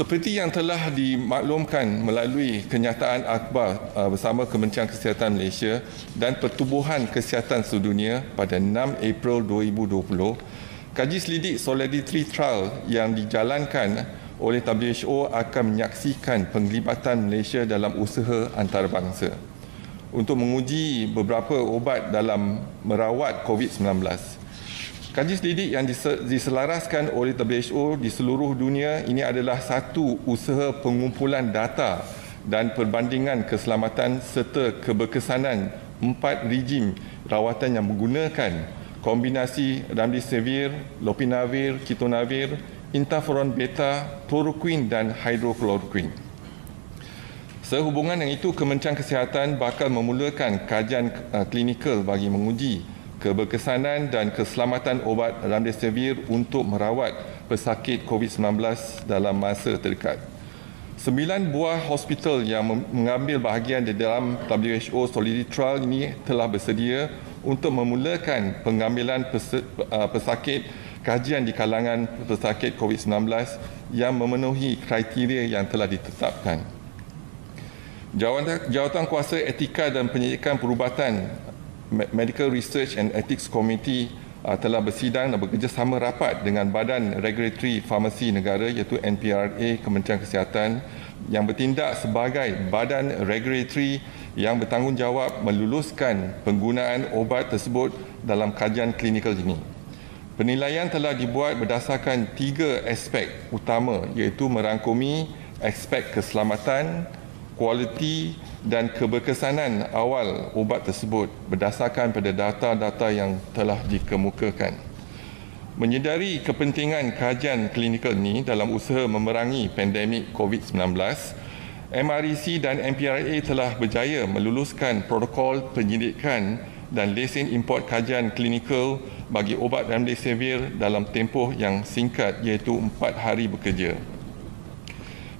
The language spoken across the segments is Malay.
Seperti yang telah dimaklumkan melalui kenyataan akhbar bersama Kementerian Kesihatan Malaysia dan Pertubuhan Kesihatan Sedunia pada 6 April 2020, kaji selidik Solidarity Trial yang dijalankan oleh WHO akan menyaksikan penglibatan Malaysia dalam usaha antarabangsa untuk menguji beberapa ubat dalam merawat COVID-19. Kaji selidik yang diselaraskan oleh WHO di seluruh dunia ini adalah satu usaha pengumpulan data dan perbandingan keselamatan serta keberkesanan 4 rejim rawatan yang menggunakan kombinasi remdesivir, lopinavir, kitonavir, interferon beta, chloroquine dan hydrochloroquine. Sehubungan dengan itu, Kementerian Kesihatan bakal memulakan kajian klinikal bagi menguji keberkesanan dan keselamatan obat remdesivir untuk merawat pesakit COVID-19 dalam masa terdekat. 9 buah hospital yang mengambil bahagian di dalam WHO Solidarity Trial ini telah bersedia untuk memulakan pengambilan pesakit kajian di kalangan pesakit COVID-19 yang memenuhi kriteria yang telah ditetapkan. Jawatankuasa Etika dan Penyelidikan Perubatan Medical Research and Ethics Committee telah bersidang dan bekerjasama rapat dengan Badan Regulatory Farmasi Negara iaitu NPRA Kementerian Kesihatan yang bertindak sebagai badan regulatory yang bertanggungjawab meluluskan penggunaan obat tersebut dalam kajian klinikal ini. Penilaian telah dibuat berdasarkan 3 aspek utama iaitu merangkumi aspek keselamatan, kualiti dan keberkesanan awal ubat tersebut berdasarkan pada data-data yang telah dikemukakan. Menyedari kepentingan kajian klinikal ini dalam usaha memerangi pandemik COVID-19, MREC dan MPRA telah berjaya meluluskan protokol penyidikan dan lesen import kajian klinikal bagi obat remdesivir dalam tempoh yang singkat iaitu 4 hari bekerja.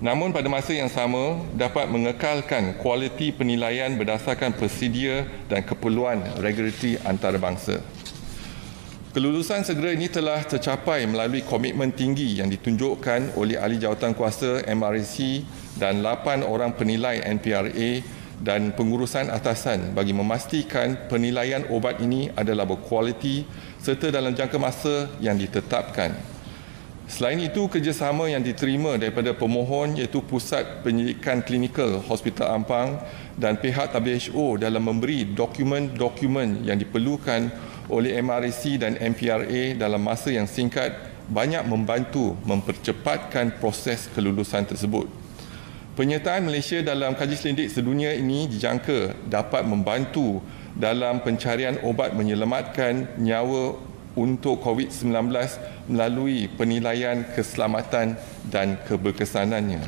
Namun pada masa yang sama dapat mengekalkan kualiti penilaian berdasarkan prosedur dan keperluan regulatory antarabangsa. Kelulusan segera ini telah tercapai melalui komitmen tinggi yang ditunjukkan oleh ahli jawatankuasa MREC dan 8 orang penilai NPRA dan pengurusan atasan bagi memastikan penilaian obat ini adalah berkualiti serta dalam jangka masa yang ditetapkan. Selain itu, kerjasama yang diterima daripada pemohon iaitu Pusat Penyelidikan Klinikal Hospital Ampang dan pihak WHO dalam memberi dokumen-dokumen yang diperlukan oleh MREC dan MPRA dalam masa yang singkat banyak membantu mempercepatkan proses kelulusan tersebut. Penyertaan Malaysia dalam kaji selidik sedunia ini dijangka dapat membantu dalam pencarian obat menyelamatkan nyawa untuk COVID-19 melalui penilaian keselamatan dan keberkesanannya.